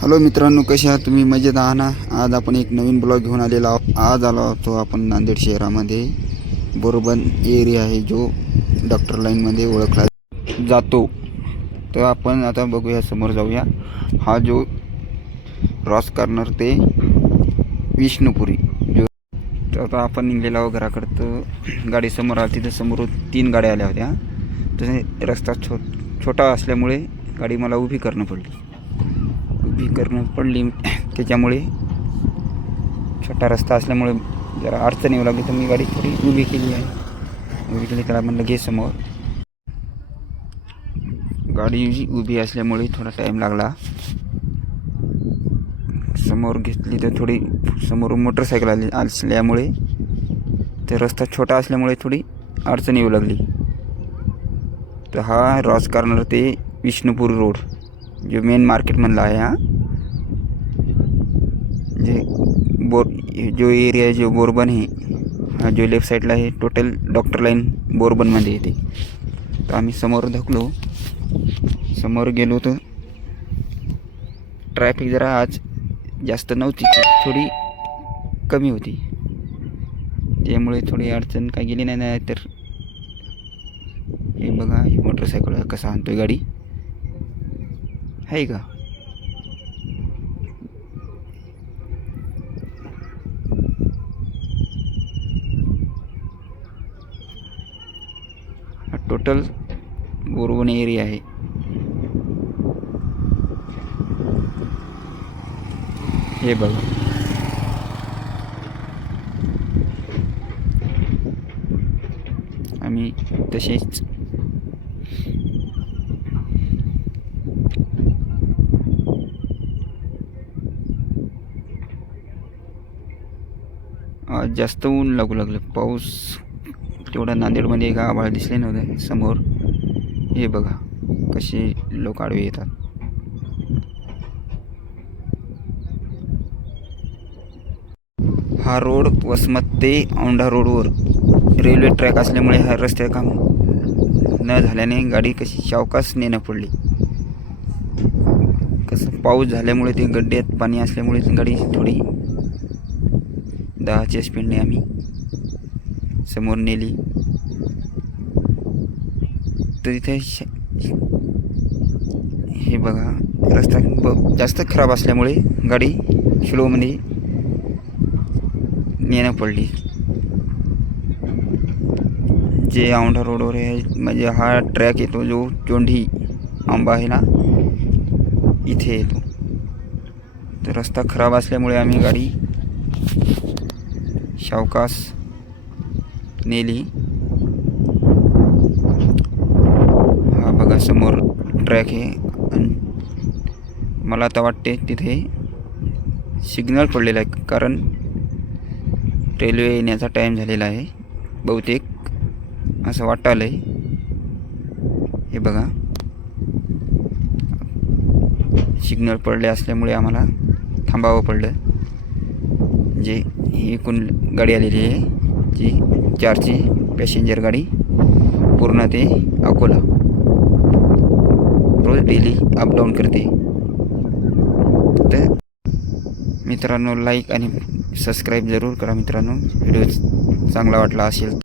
Hello मित्रांनो कसे आहात तुम्ही? मजेत आहात ना? आज आपण एक नवीन ब्लॉग घेऊन आलेला आहोत. आज आलो होतो आपण नांदेड शहरामध्ये. बोरबन एरिया आहे जो डॉक्टर लाईनमध्ये ओळखला जातो. तर आपण आता बघूया समोर जाऊया. हा जो क्रॉस करणार ते विष्णुपुरी. जो तर आता आपण निघलेला आहोत घराकडं. तर गाडी समोर आली. तिथं समोर तीन गाड्या आल्या होत्या. तसे रस्ता छो छोटा असल्यामुळे गाडी मला उभी करणं पडली. उभी करणं पडली. त्याच्यामुळे छोटा रस्ता असल्यामुळे जरा अडचण येऊ लागली. तर मी गाडी थोडी उभी केली आहे. उभी केली त्याला म्हणलं घे समोर गाडी उभी असल्यामुळे थोडा टाईम लागला. समोर घेतली तर थोडी समोर मोटरसायकल आली असल्यामुळे ते रस्ता छोटा असल्यामुळे थोडी अडचण येऊ लागली. तर हा क्रॉस करणार ते विष्णुपूर रोड जो मेन मार्केटमधला आहे हा. जे बोर जो एरिया जो बोरबन आहे हा जो लेफ्ट साईडला आहे टोटल डॉक्टर लाईन बोरबनमध्ये येते. तर आम्ही समोर धकलो. समोर गेलो तर ट्रॅफिक जरा आज जास्त नव्हती थोडी कमी होती. त्यामुळे थोडी अडचण काय गेली नाही नाही तर हे बघा ही मोटरसायकल कसा आणतोय गाडी. आहे का? टोटल बोरवण एरिया आहे. हे बघा. आम्ही तसेच आज जास्त ऊन लागू लागलं. पाऊस तेवढा नांदेडमध्ये एक आभाळ दिसले नव्हते समोर. हे बघा कसे लोक आडवे येतात. हा रोड वसमत ते औंढा रोडवर. रेल्वे ट्रॅक असल्यामुळे हा रस्त्या काम न झाल्याने गाडी कशी शावकास नेणं पडली. कसं पाऊस झाल्यामुळे ते गड्ड्यात पाणी असल्यामुळे ती गाडी थोडी दहाच्या स्पीडने आम्ही समोर नेली तर तिथे हे बघा रस्ता ब जास्त खराब असल्यामुळे गाडी स्लोमध्ये नेणं पडली जे औंढा रोडवर आहे म्हणजे हा ट्रॅक येतो जो चोंढी आंबा आहे ना इथे तर रस्ता खराब असल्यामुळे आम्ही गाडी शावकास नेली. हा बघा समोर ट्रॅक आहे. आणि मला आता वाटते तिथे सिग्नल पडलेला आहे कारण रेल्वे येण्याचा टाईम झालेला आहे बहुतेक असं वाटालं आहे हे बघा. सिग्नल पडले असल्यामुळे आम्हाला थांबावं पडलं. जे ही एकूण गाडी आलेली आहे जी चारची पॅसेंजर गाडी पूर्ण ते अकोला. रोज डेली अपडाऊन करते. तर मित्रांनो लाईक आणि सबस्क्राईब जरूर करा मित्रांनो. व्हिडिओ चांगला वाटला असेल